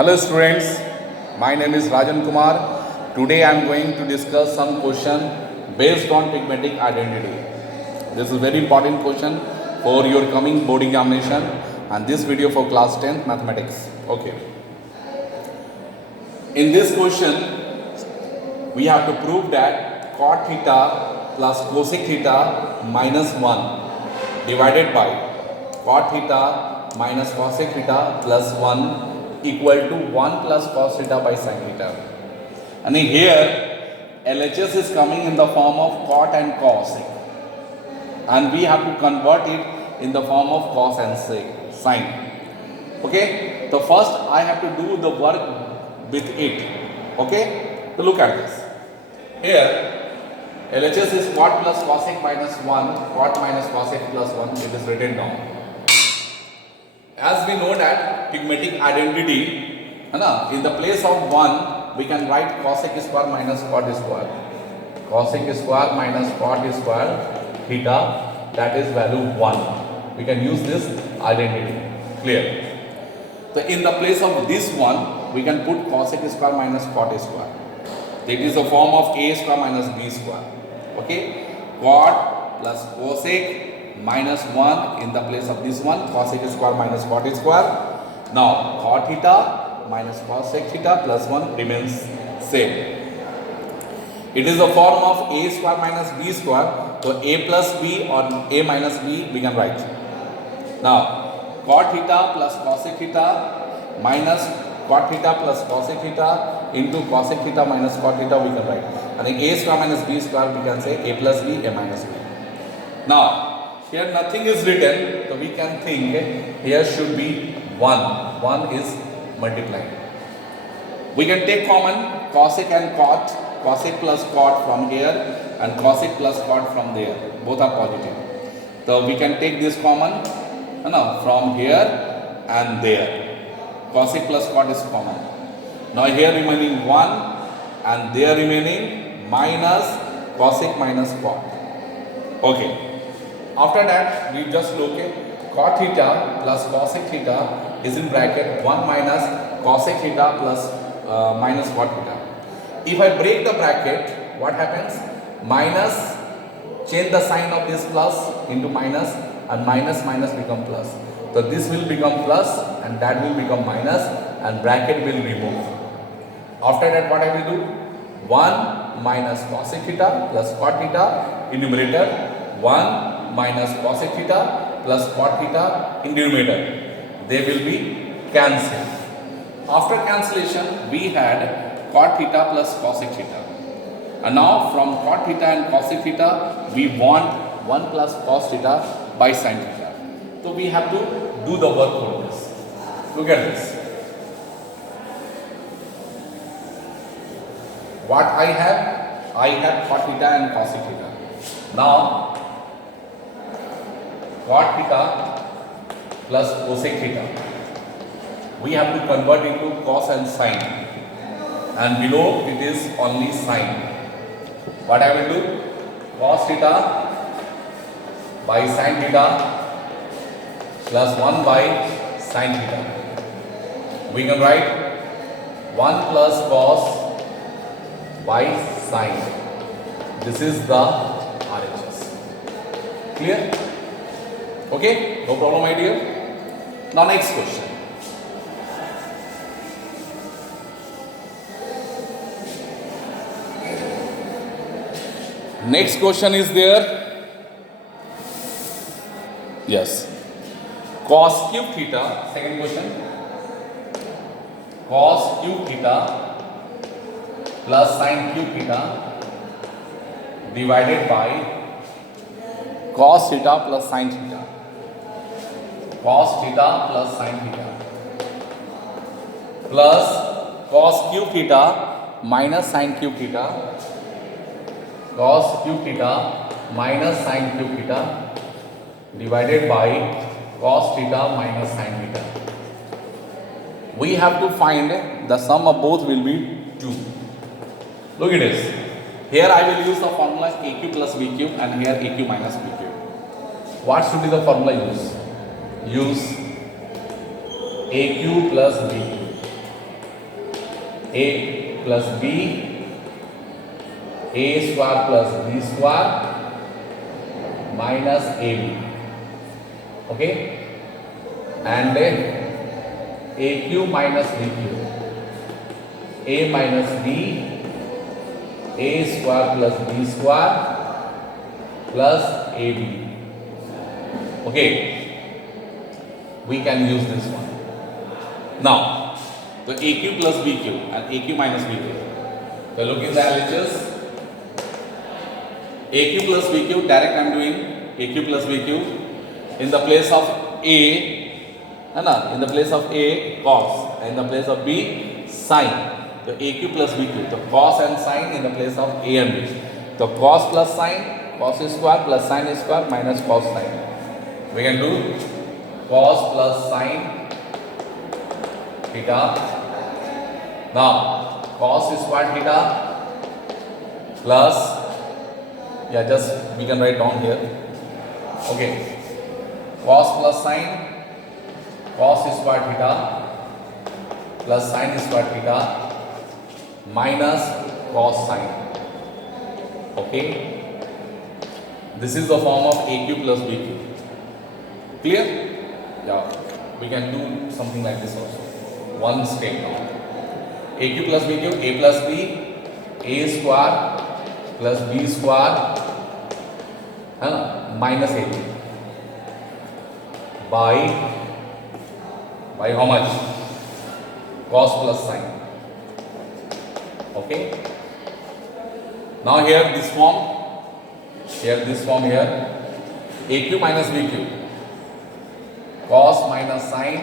Hello students, my name is Rajan Kumar. Today I am going to discuss some question based on pigmentic identity. This is very important question for your coming board examination and this video for class 10th mathematics. Okay. In this question, we have to prove that cot theta plus cosec theta minus 1 divided by cot theta minus cosec theta plus 1 equal to 1 plus cos theta by sin theta. And here LHS is coming in the form of cot and cos, and we have to convert it in the form of cos and sin. Okay, so first I have to do the work with it. Okay, so look at this. Here LHS is cot plus cosec minus 1, cot minus cosec plus 1. It is written down. As we know that pigmentic identity, in the place of 1 we can write cosec square minus cot square. Cosec square minus cot square theta, that is value 1. We can use this identity. Clear? So in the place of this one we can put cosec square minus cot square. It is a form of a square minus b square. Okay, cot plus cosec minus 1 in the place of this one, cosec square minus cot square. Now cot theta minus cosec theta plus 1 remains same. It is a form of a square minus b square. So a plus b or a minus b we can write. Now cot theta plus cosec theta minus cot theta plus cosec theta into cosec theta minus cot theta we can write. And then a square minus b square we can say a plus b, a minus b. Now here nothing is written, so we can think here should be 1. 1 is multiplied. We can take common cosec and cot, cosec plus cot from here and cosec plus cot from there. Both are positive. So we can take this common from here and there. Cosec plus cot is common. Now here remaining 1 and there remaining minus cosec minus cot. Okay. After that, we just look at cot theta plus cosec theta is in bracket 1 minus cosec theta plus minus cot theta. If I break the bracket, what happens? Minus, change the sign of this plus into minus, and minus minus become plus. So this will become plus and that will become minus and bracket will remove. After that, what I will do? 1 minus cosec theta plus cot theta in numerator, 1 minus cosec theta plus cot theta in denominator. They will be cancelled. After cancellation, we had cot theta plus cosec theta. And now from cot theta and cosec theta, we want 1 plus cos theta by sin theta. So we have to do the work for this. Look at this. What I have cot theta and cosec theta. Now cot theta plus cosec theta, we have to convert into cos and sin, and below it is only sin. What I will do? Cos theta by sin theta plus 1 by sin theta. We can write 1 plus cos by sin. This is the RHS. Clear? Okay, no problem, my dear. Now next question. Next question is there. Yes. Cos cube theta, second question. Cos cube theta plus sin cube theta divided by cos theta plus sin theta. Cos theta plus sin theta plus cos cube theta minus sin cube theta, cos cube theta minus sin cube theta divided by cos theta minus sin theta. We have to find the sum of both will be 2. Look at this. Here I will use the formula AQ plus BQ and here AQ minus BQ. What should be the formula use? Use AQ plus BQ. a plus b, a square plus b square minus ab. Okay, and aq minus bq, a minus b, a square plus b square plus ab. Okay, we can use this one. Now, the aq plus bq and aq minus bq. So look in the LHS. aq plus bq, direct I am doing aq plus bq. In the place of a, in the place of a, cos, and in the place of b, sin. So aq plus bq, the cos and sin in the place of a and b. So cos plus sin, cos square plus sin square minus cos sin. We can do cos plus sin theta. Now cos square theta plus, just we can write down here. Okay, cos plus sin, cos square theta plus sin square theta minus cos sin. Okay, this is the form of aq plus bq. Clear? Yeah, we can do something like this also. One step now. aq plus bq, a plus b, a square plus b square minus ab by how much? Cos plus sin. Okay. Now here this form here, aq minus bq, cos minus sin,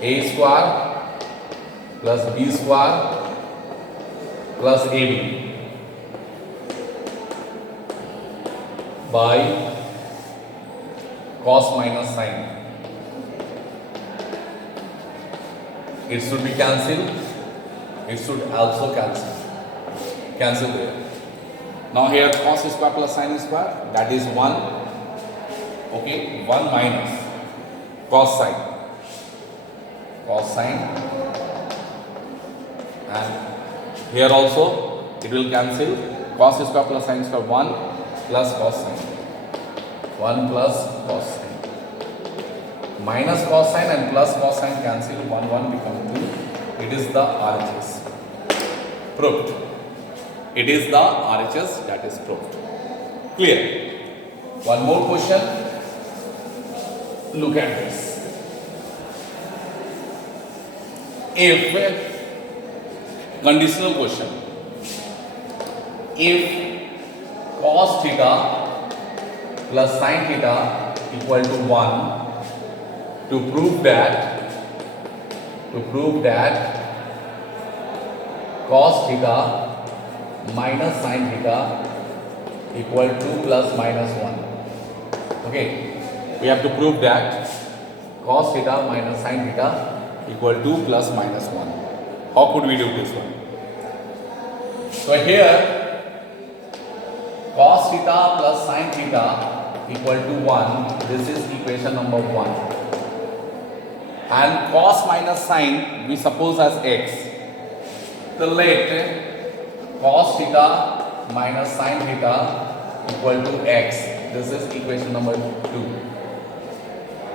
a square plus b square plus ab by cos minus sin. It should be cancelled. It should also cancel there. Now here cos square plus sin square, that is 1. Okay, 1 minus cos sin, and here also it will cancel. Cos square plus sin square, 1 plus cos sin, 1 plus cos sin, minus cos sin and plus cos sin cancel, 1 1 become 2. It is the RHS proved. It is the RHS that is proved. Clear? One more question. Look at this. If conditional question, if cos theta plus sin theta equal to 1, to prove that cos theta minus sin theta equal to plus minus 1. Okay, we have to prove that cos theta minus sin theta equal to plus minus 1. How could we do this one? So here cos theta plus sin theta equal to 1. This is equation number 1. And cos minus sin we suppose as x. So let cos theta minus sin theta equal to x. This is equation number 2.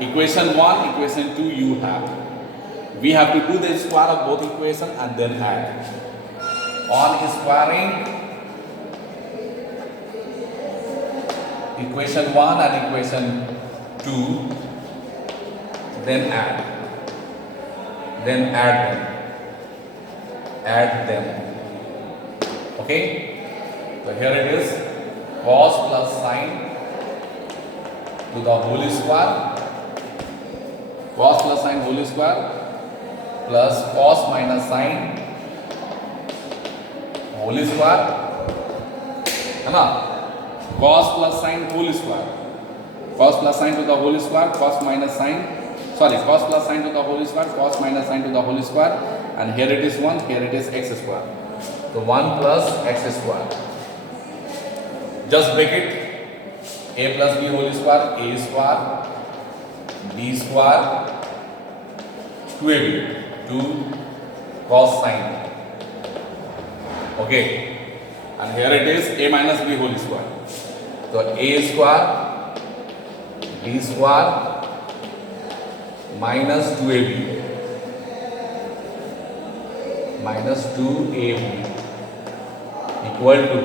Equation 1, equation 2 you have. We have to do the square of both equations and then add. On squaring equation 1 and equation 2, then add them. Okay, so here it is, cos plus sin to the whole square, cos plus sin whole square plus cos minus sin whole square, है ना, cos plus sin whole square, cos plus sin to the whole square, cos plus sin to the whole square, cos minus sin to the whole square, and here it is 1, here it is x square. So 1 plus x square. Just break it. A plus b whole square, a square, b square, 2ab. 2 cos sine. Okay, and here it is a minus b whole square. So a square b square minus 2ab equal to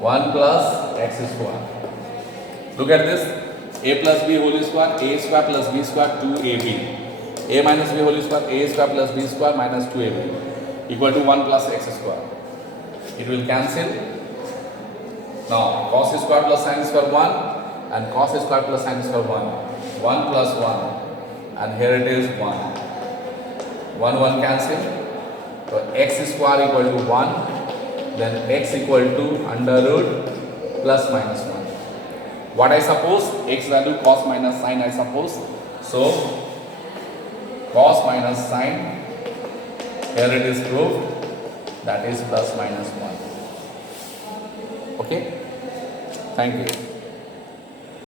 1 plus x square. Look at this, a plus b whole square, a square plus b square 2ab, a minus b whole square, a square plus b square minus 2ab equal to 1 plus x square. It will cancel. Now cos square plus sin square 1 and cos square plus sin square 1 plus 1, and here it is 1 cancel. So x square equal to 1, then x equal to under root plus minus 1. What I suppose? X value cos minus sin I suppose. So cos minus sin, here it is proved, that is plus minus 1. Okay, thank you.